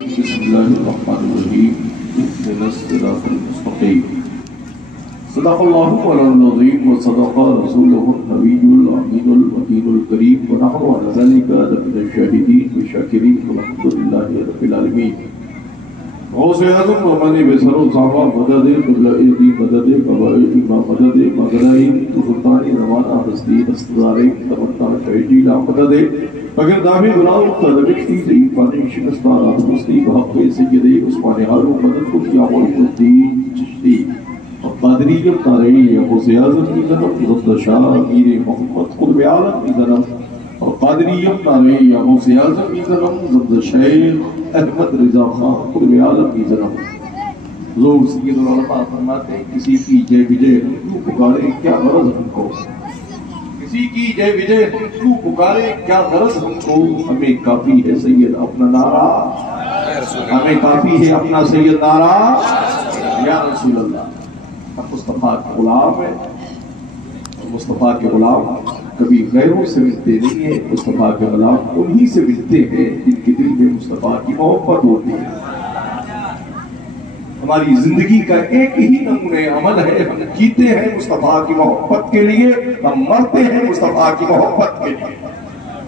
बिस्मिल्लाहिर्रहमानिर्रहीम। इहदिनस्सिरातल-मुस्तक़ीम। सदक़ल्लाहु अल-अज़ीम व सदक़ रसूलुहुन नबियुल अमीनुल वकीलुल करीम व नहनु अला ज़ालिका लमिनश शाहिदीन व शाकिरीन वल्हम्दुलिल्लाहि रब्बिल आलमीन। गौसे आज़म व मनी बेसरो सावा मदद क़िबला-ए-दी मदद क़वाइद मा मदद मगराइन सुल्तानी रवाना हस्ती अस्तारे तमन्ना शहीदी ला मदद अगर दावे गुलाम तदबिक्ती से पानी शिकस्ताना मुस्लिम हक़ सय्यदे उस्मान हारून मदद को किया मोइनुद्दीन चिश्ती और कादरियत तारई गौसे आज़म की जन्म ज़फ़र शाह मीर मोहम्मद क़ुर्ब आलम की जन्म और कादरियत तारई गौसे आज़म की जन्म ज़फ़र शेख अहमद रिज़ा खान क़ुर्ब आलम की जन्म। लोग सय्यदुल उलमा फरमाते हैं किसी की जय विजय क्यों पुकारे क्या गरज हमको, किसी की जय विजय हम क्यों पुकारे क्या गरज हमको, हमें काफी है सैयद अपना नारा, हमें काफी है अपना सैयद नारा या रसूल अल्लाह। अब मुस्तफा के गुलाम है, मुस्तफा के गुलाम कभी गैरों से मिलते नहीं है, मुस्तफा के गुलाम उन्हीं से मिलते हैं जिनके दिल में मुस्तफा की मोहब्बत होती है। हमारी जिंदगी का एक ही नमूने अमल है, हम जीते हैं मुस्तफा की मोहब्बत के लिए, हम मरते हैं मुस्तफा की मोहब्बत के लिए।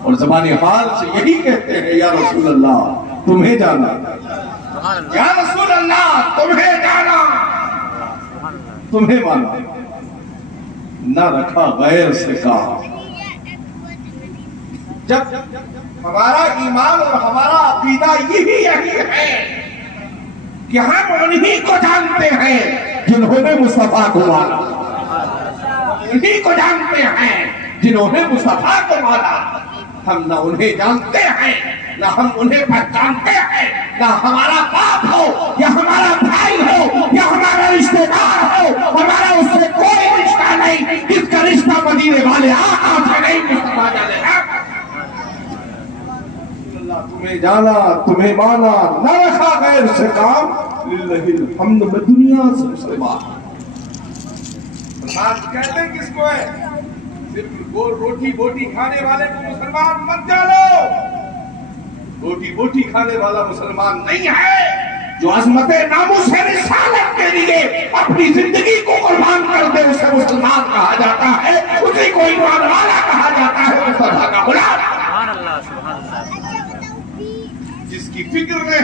और ज़बानी हाल से यही कहते हैं या रसूल अल्लाह तुम्हें जाना, या रसूल अल्लाह तुम्हें जाना, तुम्हें माना, ना रखा गैर से कहा। जब हमारा ईमान और हमारा अकीदा यही है कि हम उन्हीं को जानते हैं जिन्होंने मुस्तफा को माना, उन्हीं को जानते हैं जिन्होंने मुस्तफा को माना। हम ना उन्हें जानते हैं, ना हम उन्हें पहचानते हैं, ना हमारा बाप हो या हमारा भाई हो या हमारा रिश्तेदार हो, हमारा उससे कोई रिश्ता नहीं। इसका रिश्ता मदीने वाले आका से नहीं, मुस्तफा जाने। तुम्हें जाना, तुम्हें माना, न रखा गैर से काम, लिल्लाहिल हम्द में दुनिया से मुसलमान। कहते हैं किसको है? सिर्फ गोल रोटी बोटी खाने वाले को मुसलमान मत जानो। रोटी बोटी खाने वाला मुसलमान नहीं है। जो अज़मत नामूस रिसालत के लिए अपनी जिंदगी को कुर्बान कर दे उसे मुसलमान कहा जाता है, उसी को ईमान वाला कहा जाता है, मुस्तफा का गुलाम। जिसकी फिक्र में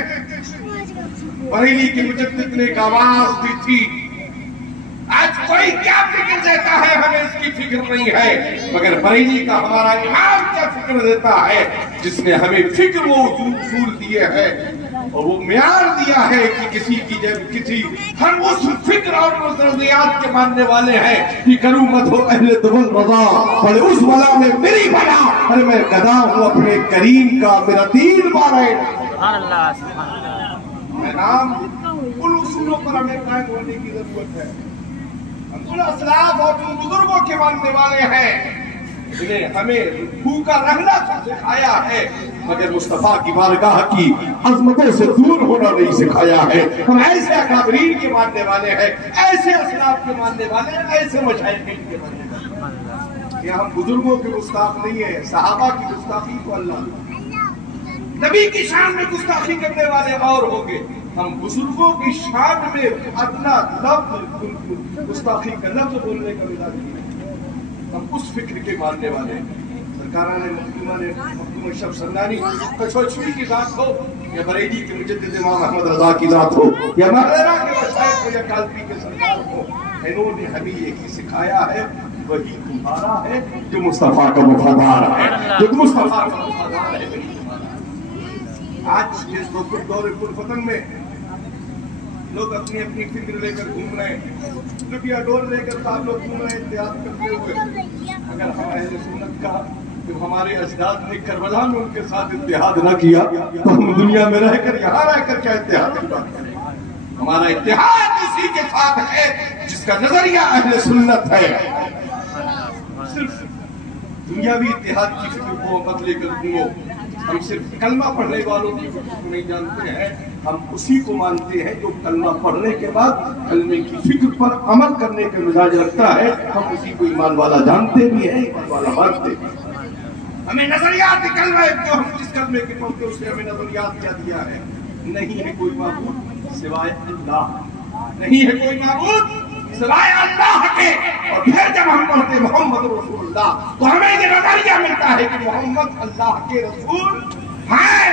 बरेली के मुजद्दिद ने एक आवाज दी थी, आज कोई क्या फिक्र देता है, हमें इसकी फिक्र नहीं है, मगर बरेली का हमारा इमाम क्या फिक्र देता है, जिसने हमें फिक्र वो उसूल दिए हैं और वो म्यार दिया है कि किसी की जब किसी हम उस फिक्र और उस नजरियात के मानने वाले हैं कि करूँ मत हो अहले दुबल मजा बड़े उस वला में मेरी बना, अरे मैं गदा हूँ अपने करीम का, मेरा तीर मारे। नाम उन उसूलों पर हमें कायम होने की जरूरत है। हम उन असलाफ और उन बुजुर्गों के मानने वाले हैं जिन्हें हमें भूखा रहना सिखाया है, मगर मुस्तफा की बारगाह की अजमतों से दूर होना नहीं सिखाया है। हम ऐसे अकाबरीन के मानने वाले हैं, ऐसे असलाफ के मानने वाले हैं, ऐसे मशाइख के मानने वाले हैं। क्या हम बुजुर्गों के गुस्ताख नहीं है? सहाबा की गुस्ताखी को अल्लाह नबी की शान में गुस्ताखी करने वाले और होंगे, हम बुजुर्गों की शान में अदना लफ्ज गुस्ताखी का लफ्ज बोलने का मिजाज नहीं, हम उस फिक्र के मानने वाले हैं। सरकार ने मखदूम अशरफ सन्नानी कछोछवी की जात हो या बरेली के मुजद्दिद इमाम अहमद रजा की जात हो या महराना के मशाइख हो या कालपी के सरकार हो, इन्होंने हमें यही सिखाया है, वही तुम्हारा है जो मुस्तफा का वफादार है, जो मुस्तफा का वफादार है। आज इस दौरे फतन में लोग अपनी अपनी फिक्र लेकर घूम रहे हैं, लुटिया डोल लेकर साहब लोग घूम रहे हैं इत्तेहाद करते हुए। अगर हम अहले सुन्नत का जो हमारे अजदाद ने करबला में उनके साथ इत्तेहाद ना किया तो हम दुनिया में रहकर यहाँ रहकर क्या इत्तेहाद की बात करें? हमारा इत्तेहाद उसी के साथ है जिसका नजरिया अहले सुन्नत है। सिर्फ दुनियावी इत्तेहाद की फिक्र को मत लेकर घूमो। हम सिर्फ कलमा पढ़ने वालों की फिक्र को नहीं जानते हैं, हम उसी को मानते हैं जो कलमा पढ़ने के बाद कलमे की फिक्र पर अमल करने का मिजाज रखता है। हम उसी को ईमान वाला जानते भी हैं, ईमान वाला मानते भी। हमें नजरियात कलमा जो हम जिस कलमे के पढ़ते उसने हमें नजरियात क्या दिया है। नहीं है कोई माबूद सिवाय अल्लाह, नहीं है कोई माबूद सिवाय अल्लाह के। और फिर जब हम पढ़ते मोहम्मद रसूलुल्लाह तो हमें ये नजरिया मिलता है कि मोहम्मद अल्लाह के रसूल हैं।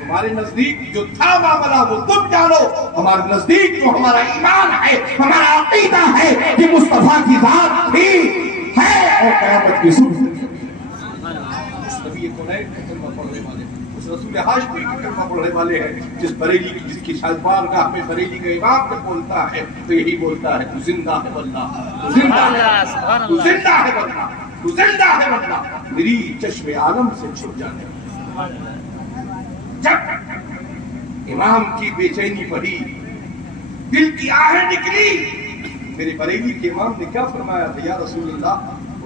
हमारे नजदीक जो था मामला वो तुम जानो, हमारे नजदीक जो हमारा ईमान है, हमारा अकीदा है कि मुस्तफा की जात भी है और क़यामत की सुबह पढ़ने वाले उस रसूल हाशमी की कलमा पढ़ने वाले हैं, जिस बरेली की जिसकी शायद बारगाह में बरेली का इमाम जब बोलता है तो यही बोलता है, तू जिंदा है वल्लाह, तू जिंदा है, तू जिंदा है वल्लाह, तू जिंदा है वल्लाह, मेरी चश्मे आलम से छुप जाने। जब इमाम की बेचैनी बढ़ी, दिल की आहें निकली, मेरे बरेली के इमाम ने क्या फरमाया था, या रसूलल्लाह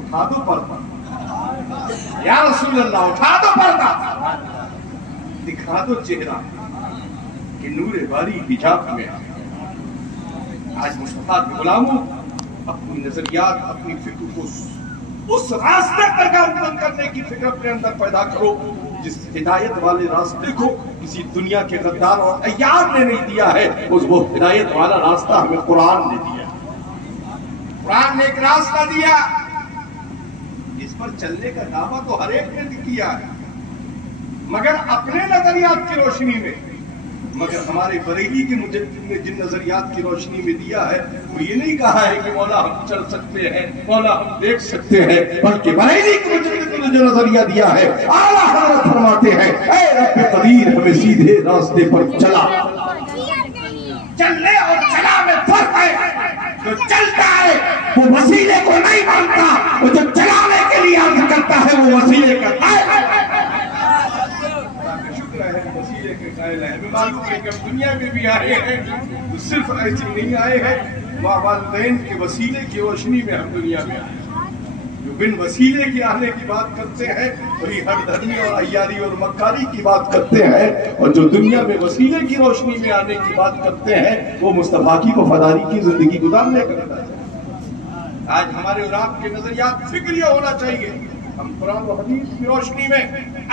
उठा दो पर्दा, या रसूलल्लाह उठा दो पर्दा, दिखा दो चेहरा कि नूरे बारी हिजाब में। आज मुस्तफा के गुलामों अपनी नजरियात, अपनी फिक्र को उस रास्ते पर गामजन करने की फिक्र अपने अंदर पैदा करो जिस हिदायत वाले रास्ते को किसी दुनिया के गद्दार और अय्यार ने नहीं दिया है। उस वो हिदायत वाला रास्ता हमें कुरान ने दिया। कुरान ने एक रास्ता दिया जिस पर चलने का दावा तो हर एक ने किया है, मगर अपने नजरियात की रोशनी में। मगर हमारे बरेली के मुजद्दिद ने जिन नजरियात की रोशनी में दिया है वो ये नहीं कहा है कि मौला हम चल सकते हैं, मौला हम देख सकते हैं, बल्कि बरेली के मुजद्दिद ने जो नजरिया दिया है, आला हज़रत फरमाते हैं, ऐ रब्बे कदीर हमें सीधे रास्ते पर चला। चलने और चला में फर्क है। जो चलता है वो वसीले को नहीं मानता, वो जो चलाने के लिए अर्ज करता है वो वसीले करता है। वसीले के कायल है। हमें मालूम है कि दुनिया में भी आए हैं तो सिर्फ ऐसे नहीं आए हैं, वालिदैन के वसीले की रोशनी में हम दुनिया में आए। जो बिन वसीले के आने की बात करते हैं वही हरधर्मी और अय्यारी और मक्कारी की बात करते हैं, और जो दुनिया में वसीले की रोशनी में आने की बात करते हैं वो मुस्तफा की वफादारी की जिंदगी गुजारने करता है। आज हमारे और आपके नजरियात फिक्रिया होना चाहिए। हम कुरान और हदीस की रोशनी में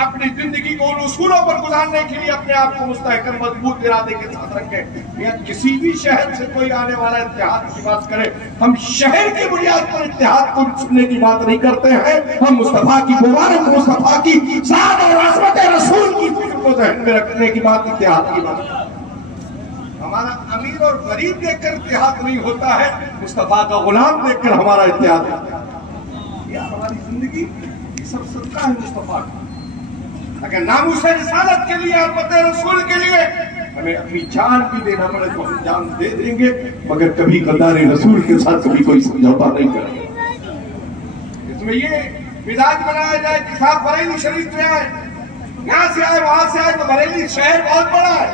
अपनी जिंदगी को उन उसूलों पर गुजारने के लिए अपने आप को मुस्तहकम मजबूत इरादे के साथ रखें। या किसी भी शहर से कोई आने वाला इत्तेहाद की बात करे, हम शहर की बुनियाद पर इत्तेहाद को चुनने की बात नहीं करते हैं, हम मुस्तफा की मुबारक मुस्तफा की ज़ात और अज़मत रसूल की फिक्र को ज़हन में रखने की बात, इत्तेहाद की बात। हमारा अमीर और गरीब देखकर इत्तेहाद नहीं होता है, मुस्तफा का गुलाम देखकर हमारा इत्तेहाद होता है। यह हमारी जिंदगी सब सदका है मुस्तफा का। अगर नामूसे रिसालत के लिए, अहमद रसूल के लिए हमें अपनी जान भी देना पड़े तो हम जान दे देंगे, मगर कभी गद्दारे रसूल के साथ कभी कोई समझौता नहीं करेंगे। इसमें ये मिजाज बनाया जाए कि साहब बरेली शरीफ में आए, यहाँ से आए वहां से आए, तो बरेली शहर बहुत बड़ा है,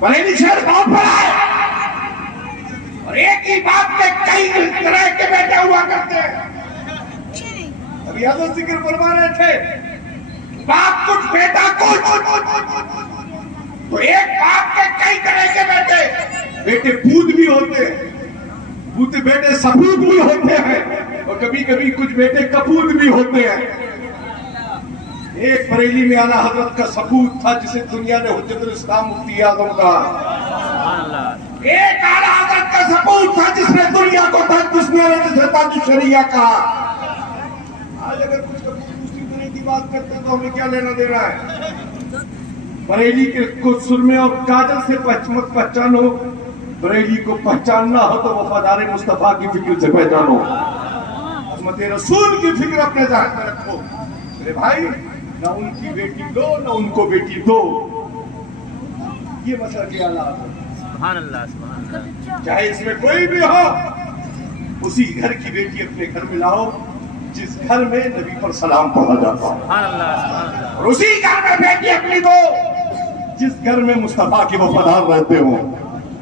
बरेली शहर बहुत बड़ा है और एक ही बात के कई तरह के बेटे हुआ करते हैं। अभी यादव जिक्र फरमा रहे थे, बाप कुछ बेटा कुछ, तो एक बाप के कई तरह के बेटे पूत भी होते हैं, पूत बेटे सपूत भी होते हैं, और कभी कभी कुछ बेटे कपूत भी होते हैं। एक बरेली में आला हजरत का सपूत था जिसे दुनिया ने हुज्जतुल इस्लाम मुफ्ती आजम कहा। एक आला हजरत का सपूत था जिसने दुनिया को ताज शरिया कहा। आज अगर कुछ दूसरी तरह की बात करते हैं तो हमें क्या लेना देना है। बरेली के कुछ सुरमे और काजल से पहचानो, बरेली को पहचानना हो तो वफादार मुस्तफा की फिक्र से पहचानो, अज़मत रसूल की फिक्र अपने ज़हन में रखो। मेरे भाई, ना उनकी बेटी दो ना उनको बेटी दो, ये मसला क्या सुभान अल्लाह। चाहे इसमें कोई भी हो, उसी घर की बेटी अपने घर में लाओ जिस घर में नबी पर सलाम पढ़ा जाता है, और उसी घर में बेटी अपनी दो जिस घर में मुस्तफा के वफादार रहते हो।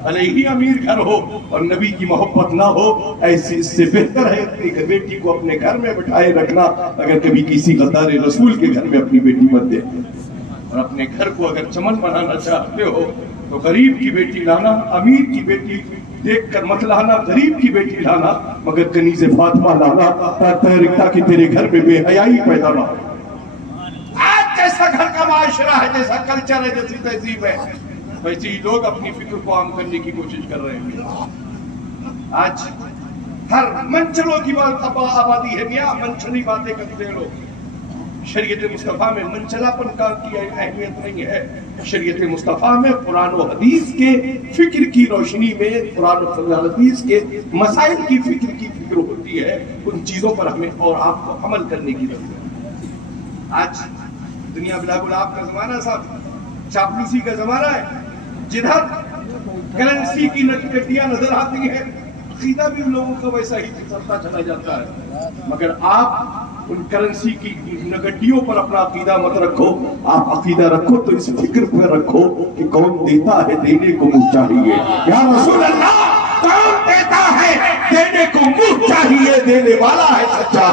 भले ही अमीर घर हो और नबी की मोहब्बत ना हो, ऐसे इससे बेहतर है अपनी बेटी को अपने घर में बिठाए रखना। अगर कभी किसी गद्दारे रसूल के घर में अपनी बेटी मत दे। और अपने घर को अगर चमन बनाना चाहते हो तो गरीब की बेटी लाना, अमीर की बेटी देखकर मत लाना, गरीब की बेटी लाना, मगर कनीज़े फातिमा लाना, ताकि तेरे घर में बेहयाई पैदा ना हो। आज जैसा घर का माशरा माशरा है, जैसा कल्चर है, जैसी तहजीब है, वैसे ही लोग अपनी फिक्र को आम करने की कोशिश कर रहे हैं। आज हर मंचलों की आबादी है मियाँ, मंचली बातें करते हैं लोग। शरीयत मुस्तफ़ा में मंचलापन का की अहमियत नहीं है। शरीयत मुस्तफ़ा में कुरान और हदीस के फिक्र की रोशनी में, कुरान और हदीस के मसाइल की फिक्र होती है। उन चीजों पर हमें और आपको अमल करने की जरूरत है। आज दुनिया बिल्कुल आपका जमाना साहब, चापलूसी का जमाना है। जिधर करेंसी की नटकटियां नजर आती है, अकीदा भी उन लोगों का वैसा ही चलता चला जाता है। मगर आप उन करेंसी की नगटियों पर अपना अकीदा मत रखो। आप अकीदा रखो तो इस फिक्र पर रखो कि कौन देता है, देने को मुंह चाहिए। या रसूल अल्लाह, कौन देता है, देने को मुंह चाहिए, देने वाला है सच्चा।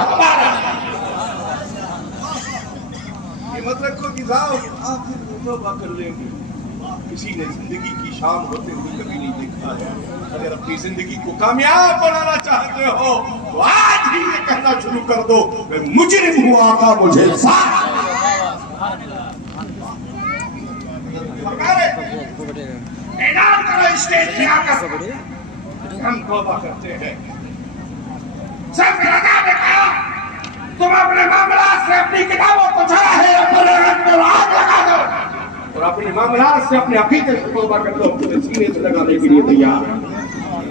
ये मत रखो कि साहब आखिर तौबा कर लेंगे। किसी ने जिंदगी की शाम होते हुए कभी नहीं देखा है। अगर अपनी जिंदगी को कामयाब बनाना चाहते हो तो आज ही ये कहना शुरू कर दो, मैं मुजरिम हूँ, आका मुझे ऐलान करो स्टेज पे आकर, हम तौबा करते हैं। सब लगा देखा, तुम अपने मामला से अपनी किताबों को छड़ा है, अपने आग लगा दो और अपने मामला से अपने अकीदे से तौबा कर दो, अपने सीने से लगाने के लिए तैयार।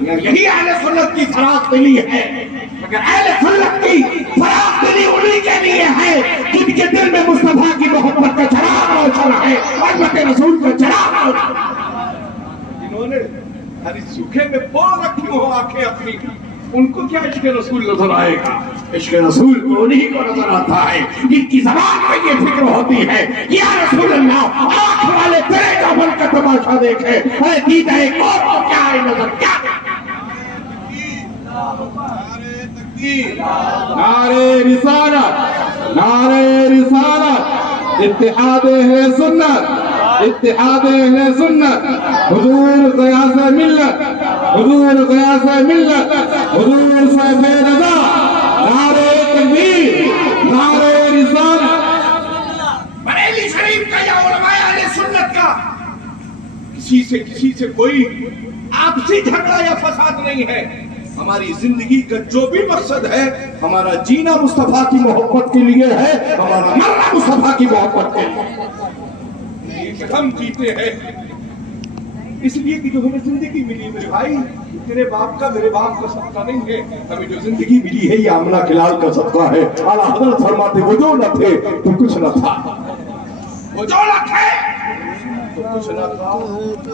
यही अहले सुन्नत की फराग दिली है। मगर अहले सुन्नत की फराग दिली उन्हीं के लिए है जिनके दिल में मुस्तफा की मोहब्बत का चराग रोशन है, अहमद रसूल का चराग। जिन्होंने हर सूखे में बोल रखी हो आंखें अपनी, उनको क्या इश्क रसूल नजर आएगा? इश्क रसूल को उन्हीं को नजर आता है जिनकी ज़बान में ये फिक्र होती है, या रसूल अल्लाह, आँख वाले तेरे का बन का तमाशा देखे, अरे दीदा एक और को क्या है नजर, क्या नारे रिसालत, नारे रिसालत, इत्तिहादे है सुन्नत, इत्तिहादे है सुन्नत, हुजूर क़यास मिल्लत, हुजूर क़यास मिल्लत, हुजूर सैफ़े रज़ा, नारे तकबीर, नारे रिसालत। बरेली शरीफ का या उलमाए अहले सुन्नत का किसी से कोई आपसी झगड़ा या फसाद नहीं है। हमारी जिंदगी का जो भी मकसद है, हमारा जीना मुस्तफा की मोहब्बत के लिए है, हमारा मरना मुस्तफा की मोहब्बत के लिए। हम जीते हैं इसलिए कि जो हमें जिंदगी मिली मेरे भाई, तेरे बाप का मेरे बाप का सदका नहीं है। हमें जो जिंदगी मिली है ये आमना के लाल का सदका है। आला हज़रत फरमाते, वो जो न थे तो कुछ न था, वो जो न थे तो कुछ न था।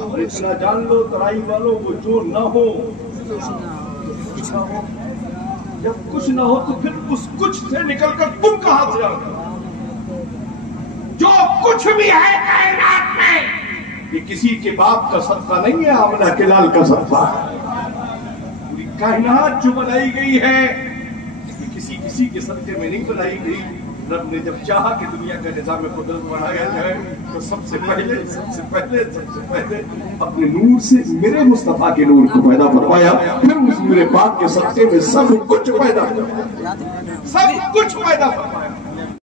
और इतना जान लो तराई वालों, वो जो न हो कुछ ना हो। जब कुछ ना हो तो फिर उस कुछ से निकलकर तुम कहां से आओगे? जो कुछ भी है कायनात में, ये किसी के बाप का सदका नहीं है, आमना के लाल का सदका है। पूरी कायनात जो बनाई गई है, किसी के सदके में नहीं बनाई गई। रब ने जब चाहा कि दुनिया का निजाम कुदरत बनाया जाए तो सबसे पहले अपने नूर से मेरे मुस्तफा के नूर को पैदा फरमाया, फिर उस मेरे बाप के सदके में सब कुछ पैदा फरमाया।